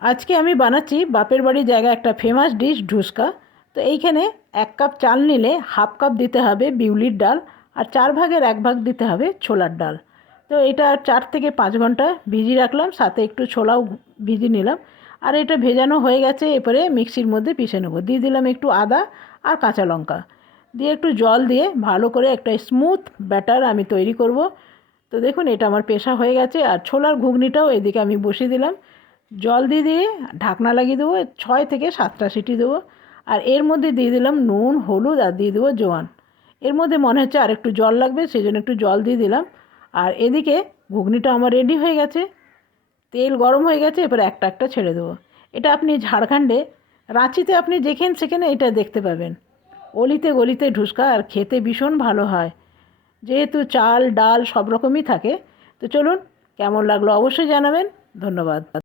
আজকে আমি বানাচ্ছি বাপের বাড়ির জায়গায় একটা ফেমাস ডিশ ঢুসকা। তো এইখানে 1 কাপ চাল নিলে হাফ কাপ দিতে হবে বিউলির ডাল, আর 1/4 ভাগ দিতে হবে ছোলার ডাল। তো এটা 4 থেকে 5 ঘন্টা ভিজিয়ে রাখলাম, সাথে একটু ছোলাও ভিজিয়ে নিলাম। আর এটা ভেজানো হয়ে গেছে, এরপরে মিক্সির মধ্যে পিষে নেবো। দিয়ে দিলাম একটু আদা আর কাঁচা লঙ্কা, দিয়ে একটু জল দিয়ে ভালো করে একটা স্মুথ ব্যাটার আমি তৈরি করব। তো দেখুন এটা আমার পেশা হয়ে গেছে। আর ছোলার ঘুগনিটাও এদিকে আমি বসিয়ে দিলাম। জল দিয়ে ঢাকনা লাগিয়ে দেবো, 6 থেকে 7টা সিটি দেবো। আর এর মধ্যে দিয়ে দিলাম নুন, হলুদ, আর দিয়ে দেবো জোয়ান। এর মধ্যে মনে হচ্ছে আর একটু জল লাগবে, সেই জন্য একটু জল দিয়ে দিলাম। আর এদিকে ঘুগনিটা আমার রেডি হয়ে গেছে, তেল গরম হয়ে গেছে। এবার একটা একটা ছেড়ে দেবো। এটা আপনি ঝাড়খণ্ডে, রাঁচিতে আপনি যেখানে সেখানে এটা দেখতে পাবেন, অলিতে গলিতে ঢুসকা। আর খেতে ভীষণ ভালো হয়, যেহেতু চাল ডাল সব রকমই থাকে। তো চলুন, কেমন লাগলো অবশ্যই জানাবেন। ধন্যবাদ।